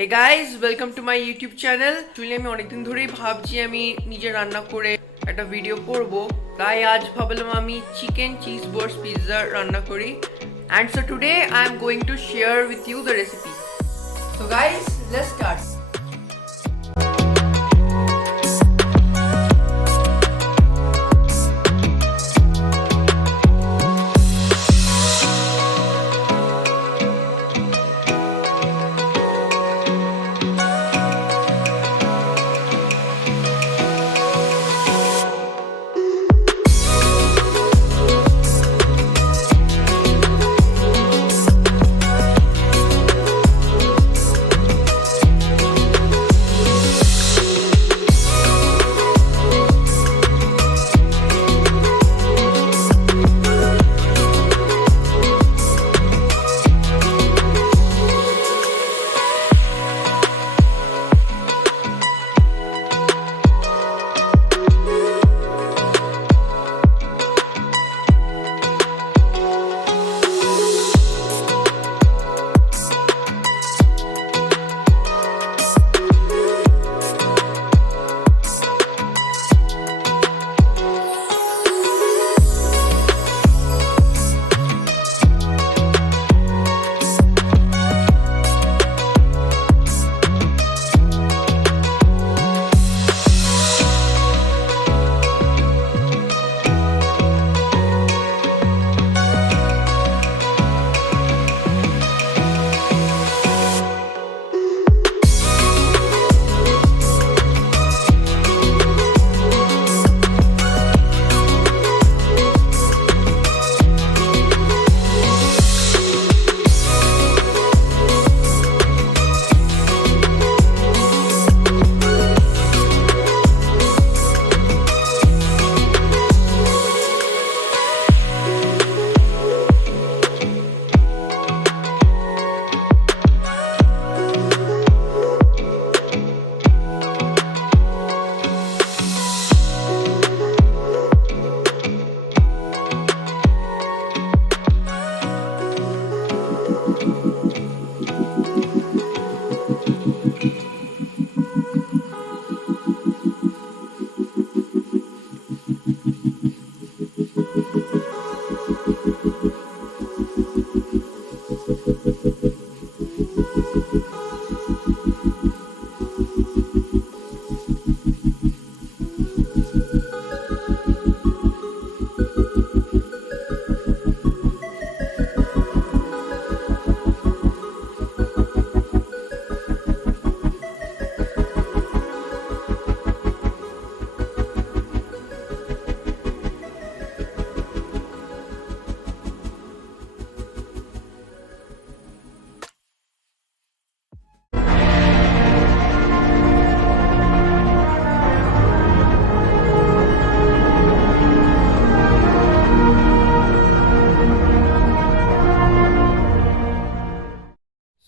Hey guys, welcome to my YouTube channel. Actually আমি অনেকদিন ধরেই ভাবছি আমি নিজে রান্না করে একটা ভিডিও করব। তাই আজ ভাবলাম আমি চিকেন চিজ বার্স্ট পিৎজা রান্না করি। And so today I am going to share with you the recipe. So guys, let's start.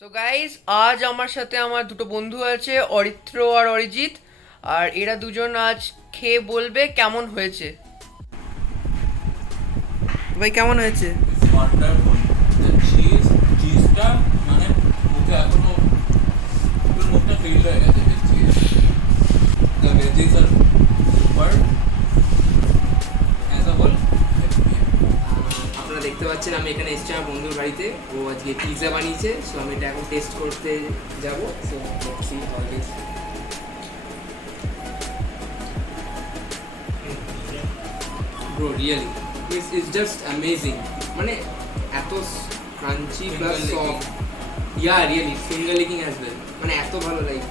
So guys, আজ আমার সাথে আমার দুটো বন্ধু আছে, অরিত্র আর অরিজিৎ, আর এরা দুজন আজ খেয়ে বলবে কেমন হয়েছে। ভাই কেমন হয়েছে? ওয়ান্ডারফুল। চিজটা মানে মুখে এখনো পুরো মুখটা ফিল হয়ে গেছে চিজ। দ্য ভেজিস আর সুপার অ্যাজ আ হোল। আপনারা দেখতে পাচ্ছেন আমি এখানে এসেছি আমার বন্ধুর বাড়িতে। ও আজকে পিৎজা বানিয়েছে, সো আমি এটা এখন টেস্ট করতে যাব। So let's see how it is. Bro really it's just amazing. মানে এত crunchy plus soft. Yeah really finger licking as well. মানে এত ভালো, like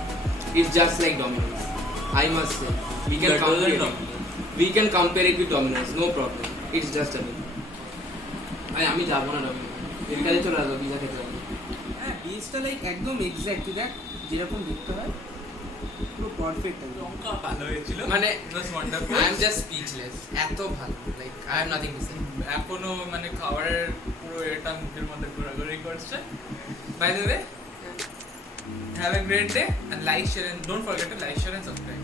it's just like Domino's. I must say we can compare it with Dominos, no problem. It's just a bit. আমি যাবো না ডমিনো, এখানে চলে আসবো পিজা খেতে হবে। হ্যাঁ, পিসটা লাইক একদম এক্স্যাক্ট দেখ যেরকম দেখতে হয়, পুরো পারফেক্ট একদম। ভালো হয়েছিল, মানে just wonderful. I am just speechless, এত ভালো, like I have nothing to say. এখনো মানে খাবারের পুরো এটা মুখের মধ্যে ঘোরাঘুরি করছে। By the way, have a great day and like share and don't forget to like share and subscribe.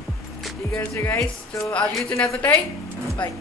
ঠিক আছে গাইস, তো আজকের জন্য এতটাই, বাই।